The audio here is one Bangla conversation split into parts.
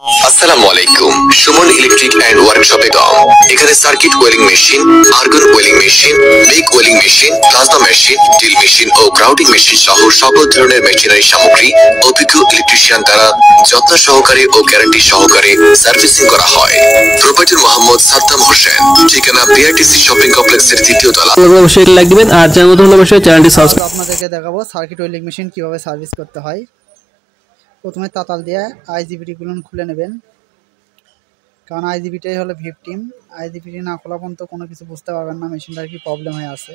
আসসালামু আলাইকুম। সুমন ইলেকট্রিক অ্যান্ড ওয়ার্কশপে এখানে circuit welding machine, argon welding machine, big welding machine, plasma machine, drill machine ও গ্রাউন্ডিং মেশিন সহ সকল ধরনের মেশিনারি সামগ্রী অভিজ্ঞ ইলেকট্রিশিয়ান দ্বারা যত্ন সহকারে ও গ্যারান্টি সহকারে সার্ভিসিং করা হয়। প্রোপাইটার মোহাম্মদ সাদ্দাম হোসেন, ঠিকানা বিআরটিসি শপিং কমপ্লেক্সের 3য় তলা। অবশ্যই লাইক দিবেন আর চ্যানেল নতুন হলে অবশ্যই চ্যানেলটি সাবস্ক্রাইব। আপনাদেরকে দেখাবো সার্কিট ওয়েল্ডিং মেশিন কিভাবে সার্ভিস করতে হয়। প্রথমে তাতাল দিয়ে আইজিবিটিগুলো খুলে নেবেন, কারণ আইজিবিটাই হলো ভিকটিম। আইজিবিটি না খোলা পর্যন্ত কোনো কিছু বুঝতে পারবেন না মেশিনটার কি প্রবলেম হয়ে আছে।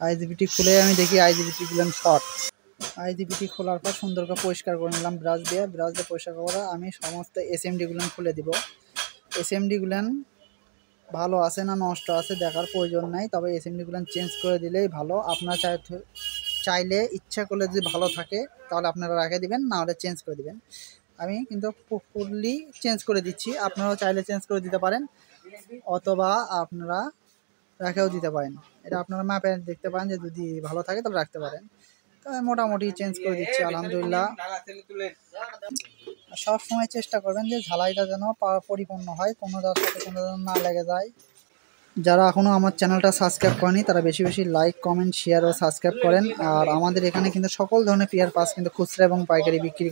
আইজিবিটি খুলে আমি দেখি আইজিবিটিগুলো শর্ট। আইজিবিটি খোলার পর সুন্দর করে পরিষ্কার করে নিলাম ব্রাশ দিয়ে পরিষ্কার করে আমি সমস্ত এসএমডিগুলো খুলে দিব। এসএমডিগুলো ভালো আছে না নষ্ট আছে দেখার প্রয়োজন নাই, তবে এসএমডিগুলো চেঞ্জ করে দিলেই ভালো। আপনার চাইলে ইচ্ছা করলে যদি ভালো থাকে তাহলে আপনারা রেখে দিবেন, না হলে চেঞ্জ করে দিবেন। আমি কিন্তু ফুললি চেঞ্জ করে দিচ্ছি, আপনারাও চাইলে চেঞ্জ করে দিতে পারেন অথবা আপনারা রেখেও দিতে পারেন। এটা আপনারা ম্যাপে দেখতে পারেন যে যদি ভালো থাকে তাহলে রাখতে পারেন। তো আমি মোটামুটি চেঞ্জ করে দিচ্ছি আলহামদুলিল্লাহ। সব সময় চেষ্টা করবেন যে ঝালাইটা যেন পরিপূর্ণ হয়, কোনো যার সাথে কোনো যেন না লেগে যায়। যারা এখনও আমার চ্যানেলটা সাবস্ক্রাইব করেনি তারা বেশি বেশি লাইক, কমেন্ট, শেয়ার ও সাবস্ক্রাইব করেন। আর আমাদের এখানে কিন্তু সকল ধরনের পিয়ার পাস কিন্তু খুচরা এবং পাইকারি বিক্রি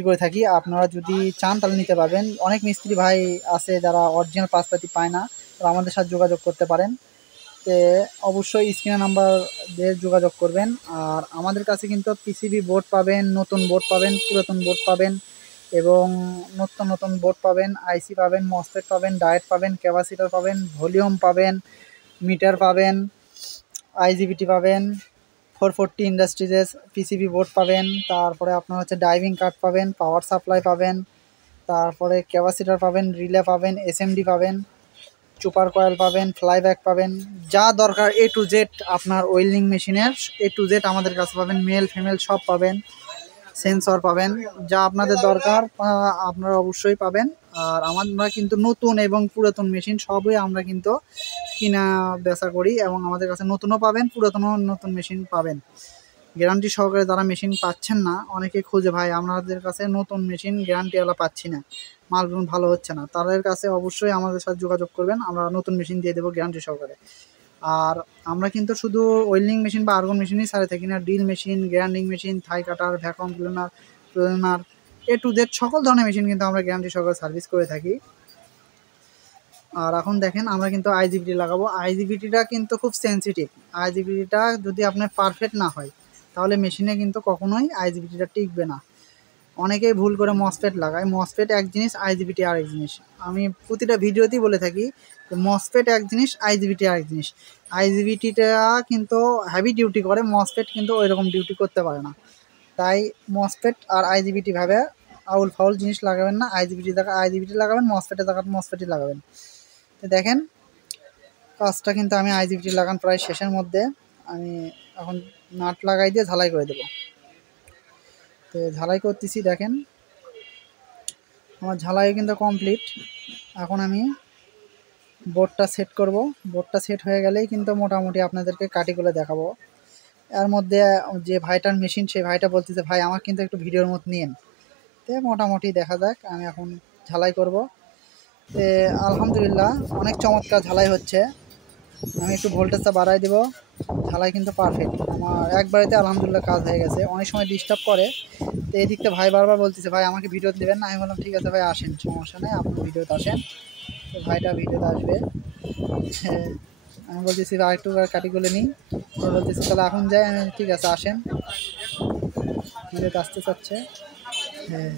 করে থাকি। আপনারা যদি চান তাহলে নিতে পারবেন। অনেক মিস্ত্রি ভাই আছে যারা অরিজিনাল পাসপাতি পায় না, তারা আমাদের সাথে যোগাযোগ করতে পারেন। তো অবশ্যই স্ক্রিনে নাম্বার দিয়ে যোগাযোগ করবেন। আর আমাদের কাছে কিন্তু পিসিবি বোর্ড পাবেন, নতুন বোর্ড পাবেন, পুরাতন বোর্ড পাবেন এবং নতুন বোর্ড পাবেন, আইসি পাবেন, মসফেট পাবেন, ডায়েট পাবেন, ক্যাপাসিটর পাবেন, ভলিউম পাবেন, মিটার পাবেন, আইজিবিটি পাবেন, 440 ইন্ডাস্ট্রিজের পিসিবি বোর্ড পাবেন। তারপরে আপনার হচ্ছে ড্রাইভিং কার্ড পাবেন, পাওয়ার সাপ্লাই পাবেন, তারপরে ক্যাপাসিটর পাবেন, রিলে পাবেন, এসএমডি পাবেন, সুপার কয়েল পাবেন, ফ্লাইব্যাক পাবেন। যা দরকার এ টু জেড আপনার ওয়েল্ডিং মেশিনের এ টু জেড আমাদের কাছে পাবেন। মেল ফিমেল সব পাবেন, সেন্সর পাবেন, যা আপনাদের দরকার আপনারা অবশ্যই পাবেন। আর আমরা কিন্তু নতুন এবং পুরাতন মেশিন সবই আমরা কিন্তু কিনা বেচা করি এবং আমাদের কাছে নতুনও পাবেন, পুরাতনও নতুন মেশিন পাবেন। গ্যারান্টি সহকারে যারা মেশিন পাচ্ছেন না, অনেকে খুঁজে ভাই আমাদের কাছে নতুন মেশিন গ্যারান্টিওয়ালা পাচ্ছি না, মালগুলো ভালো হচ্ছে না, তাদের কাছে অবশ্যই আমাদের সাথে যোগাযোগ করবেন, আমরা নতুন মেশিন দিয়ে দেবো গ্যারান্টি সহকারে। আর আমরা কিন্তু শুধু ওয়েল্ডিং মেশিন বা আর্গন মেশিনই ছাড়ে থাকি না, drill machine, grinding machine, Thai cutter, vacuum cleaner A to Z সকল ধরনের মেশিন কিন্তু আমরা গ্যারান্টি সহকারে সার্ভিস করে থাকি। আর এখন দেখেন আমরা কিন্তু আইজিবিটি লাগাবো। আইজিবিটিটা কিন্তু খুব সেন্সিটিভ। আইজিবিটিটা যদি আপনার পারফেক্ট না হয় তাহলে মেশিনে কিন্তু কখনোই আইজিবিটিটা টিকবে না। অনেকেই ভুল করে মসফেট লাগায়, মসফেট এক জিনিস, আইজিবিটি আরেক জিনিস। আমি প্রতিটা ভিডিওতেই বলে থাকি মসফেট এক জিনিস, আইজিবিটি আরেক জিনিস। আইজিবিটিটা কিন্তু হেভি ডিউটি করে, মসফেট কিন্তু ওই রকম ডিউটি করতে পারে না। তাই মসফেট আর আইজিবিটি ভাবে আউল ফাউল জিনিস লাগাবেন না। আইজিবিটি লাগাবেন, মসফেটের জায়গায় মসফেটই লাগাবেন। তো দেখেন কাজটা কিন্তু আমি আইজিবিটি লাগান প্রায় শেষের মধ্যে। আমি এখন নাট লাগাই দিয়ে ঝালাই করে দেবো। তো ঝালাই করতেছি, দেখেন আমার ঝালাই কিন্তু কমপ্লিট। এখন আমি বোর্ডটা সেট করব। বোর্ডটা সেট হয়ে গেলেই কিন্তু মোটামুটি আপনাদেরকে কাটিগুলো দেখাবো। এর মধ্যে যে ভাইটার মেশিন, সেই ভাইটা বলতেছে ভাই আমার কিন্তু একটু ভিডিওর মতো নিন। তো মোটামুটি দেখা যাক, আমি এখন ঝালাই করব। তো আলহামদুলিল্লাহ অনেক চমৎকার ঝালাই হচ্ছে। আমি একটু ভোল্টেজটা বাড়াই দেবো। ঝালাই কিন্তু পারফেক্ট আমার একবারেতে আলহামদুলিল্লাহ কাজ হয়ে গেছে। অনেক সময় ডিস্টার্ব করে, তো এই দিকটা ভাই বারবার বলতেছে ভাই আমাকে ভিডিও দেবেন না। আমি বললাম ঠিক আছে ভাই আসেন, সমস্যা নেই, আপনি ভিডিওতে আসেন। তো ভাইটা ভিডিওতে আসবে। আমি বলতেছি আরেকটু কাটিগুলো নিই, তো বলতেছি তাহলে এখন যাই। আমি ঠিক আছে আসেন, ভিডিওতে আসতে চাচ্ছে। হ্যাঁ,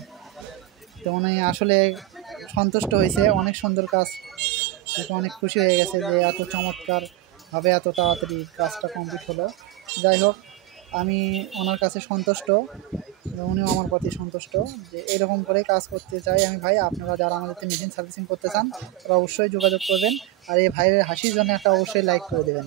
তো উনি আসলে সন্তুষ্ট হয়েছে, অনেক সুন্দর কাজ, অনেক খুশি হয়ে গেছে যে এত চমৎকারভাবে এত তাড়াতাড়ি কাজটা কমপ্লিট হলো। যাই হোক আমি ওনার কাছে সন্তুষ্ট, উনিও আমার প্রতি সন্তুষ্ট যে এরকম করে কাজ করতে চাই আমি। ভাই আপনারা যারা আমাদের মেশিন সার্ভিসিং করতে চান তারা অবশ্যই যোগাযোগ করবেন। আর এই ভাইয়ের হাসির জন্য একটা অবশ্যই লাইক করে দেবেন।